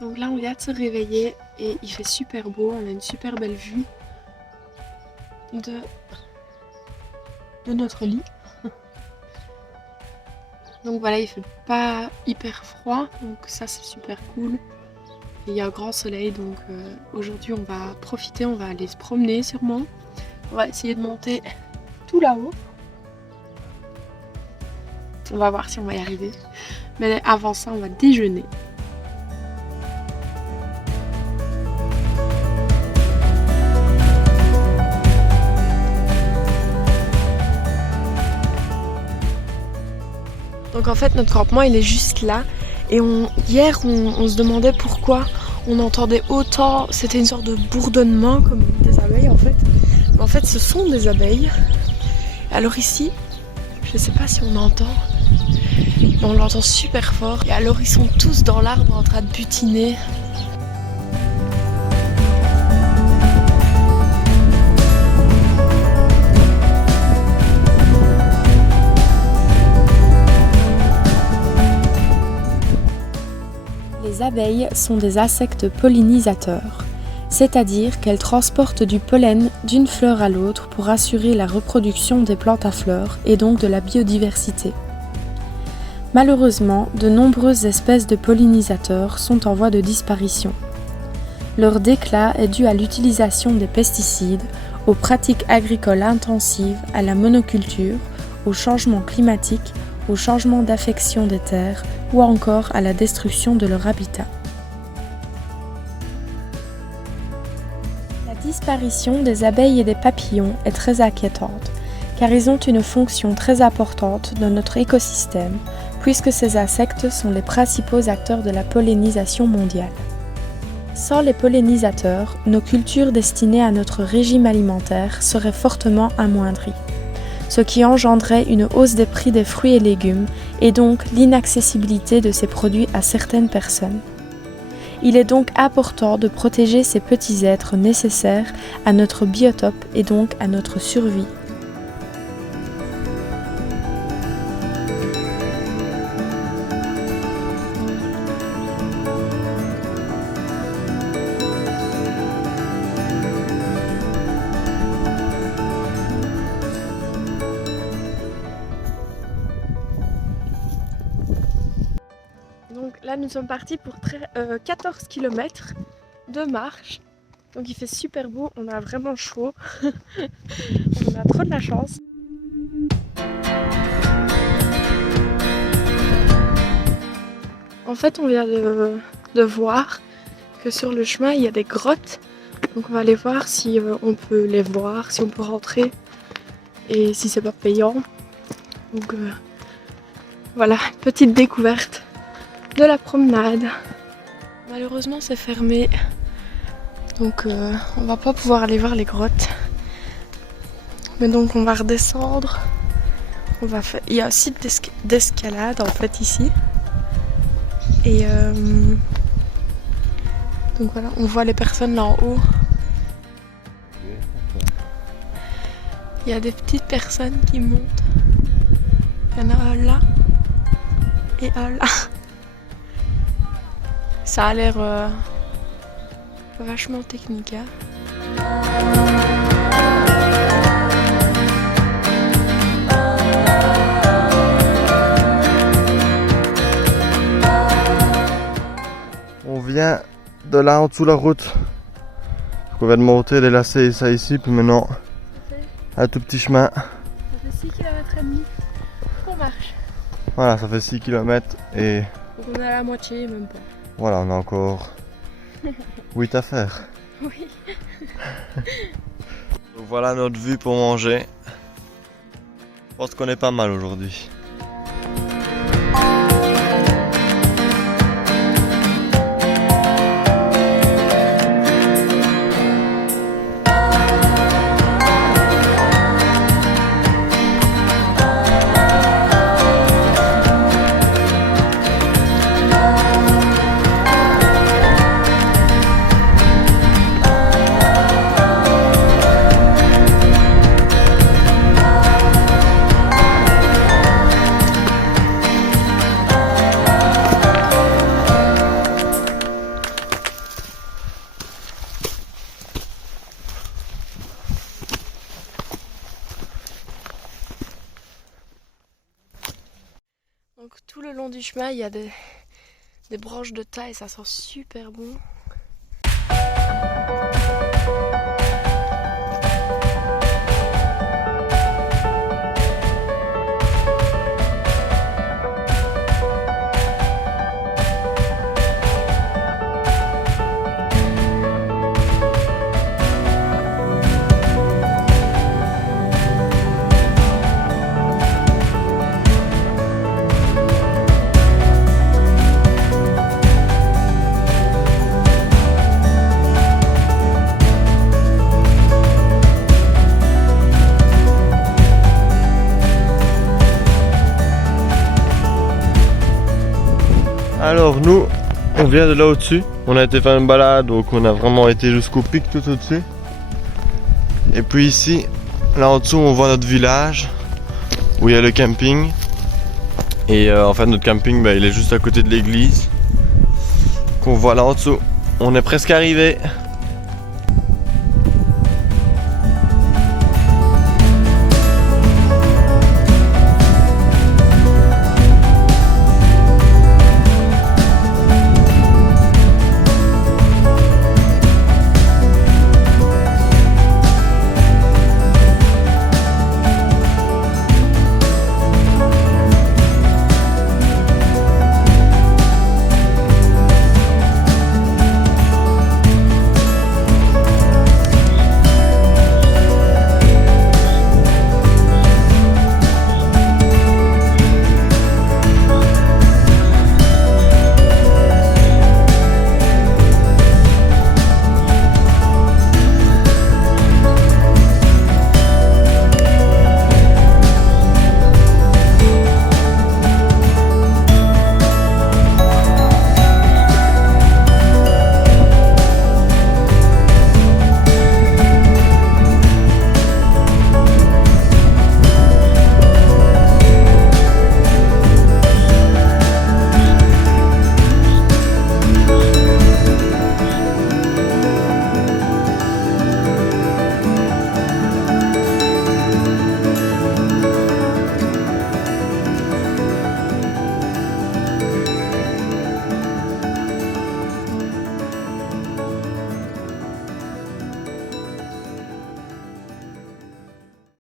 Donc là on vient de se réveiller et il fait super beau, on a une super belle vue de notre lit. Donc voilà, il fait pas hyper froid, donc ça c'est super cool. Et il y a un grand soleil, donc aujourd'hui on va profiter, on va aller se promener sûrement. On va essayer de monter tout là-haut. On va voir si on va y arriver. Mais avant ça, on va déjeuner. Donc en fait notre campement il est juste là et hier on se demandait pourquoi on entendait autant, c'était une sorte de bourdonnement comme des abeilles en fait. Mais en fait ce sont des abeilles. Alors ici, je sais pas si on entend, mais on l'entend super fort. Et alors ils sont tous dans l'arbre en train de butiner. Les abeilles sont des insectes pollinisateurs, c'est-à-dire qu'elles transportent du pollen d'une fleur à l'autre pour assurer la reproduction des plantes à fleurs et donc de la biodiversité. Malheureusement, de nombreuses espèces de pollinisateurs sont en voie de disparition. Leur déclin est dû à l'utilisation des pesticides, aux pratiques agricoles intensives, à la monoculture, au changement climatique, au changement d'affection des terres ou encore à la destruction de leur habitat. La disparition des abeilles et des papillons est très inquiétante, car ils ont une fonction très importante dans notre écosystème, puisque ces insectes sont les principaux acteurs de la pollinisation mondiale. Sans les pollinisateurs, nos cultures destinées à notre régime alimentaire seraient fortement amoindries, ce qui engendrait une hausse des prix des fruits et légumes et donc l'inaccessibilité de ces produits à certaines personnes. Il est donc important de protéger ces petits êtres nécessaires à notre biotope et donc à notre survie. Donc là nous sommes partis pour 14 km de marche. Donc il fait super beau, on a vraiment chaud. On a trop de la chance. En fait on vient de voir que sur le chemin il y a des grottes. Donc on va aller voir si on peut les voir, si on peut rentrer et si c'est pas payant. Donc voilà, petite découverte de la promenade. Malheureusement c'est fermé, donc on va pas pouvoir aller voir les grottes. Mais donc on va redescendre. Il y a un site d'escalade en fait ici. Et donc voilà, on voit les personnes là en haut. Il y a des petites personnes qui montent. Il y en a un là et un là. Ça a l'air vachement technique. Hein. On vient de là en dessous de la route. Donc on vient de monter, délacer ça ici, puis maintenant un tout petit chemin. Ça fait 6 km et demi qu'on marche. Voilà, ça fait 6 km et Donc on est à la moitié, même pas. voilà, on a encore 8 à faire. Oui. Donc voilà notre vue pour manger. Je pense qu'on est pas mal aujourd'hui. du chemin, il y a des branches de thym et ça sent super bon. Alors nous, on vient de là au-dessus. On a été faire une balade, donc on a vraiment été jusqu'au pic tout au-dessus. Et puis ici, là en dessous, on voit notre village où il y a le camping. Et en fait, notre camping, il est juste à côté de l'église qu'on voit là en dessous. On est presque arrivé.